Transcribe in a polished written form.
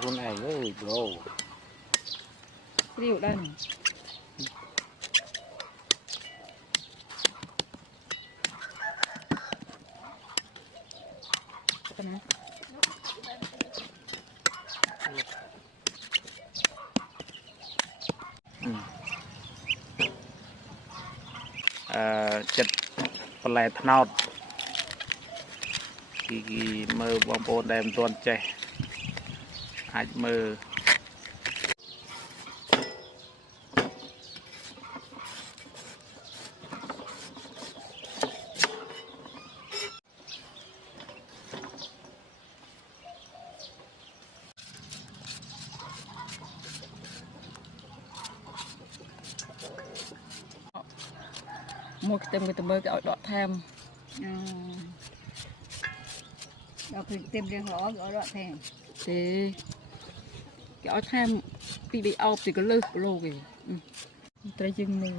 con này ơi bro Ví dụ đây này. Cái này. chật lẻ thọt thì mơ bom bồn đem tuần trẻ ai mơ Mua cái tôm bơ cái đọt tham. Đọc thì tìm riêng họ gọi đoạn thèm Thì cái tham bị ọc thì có lư lô kì. Trái chưng này.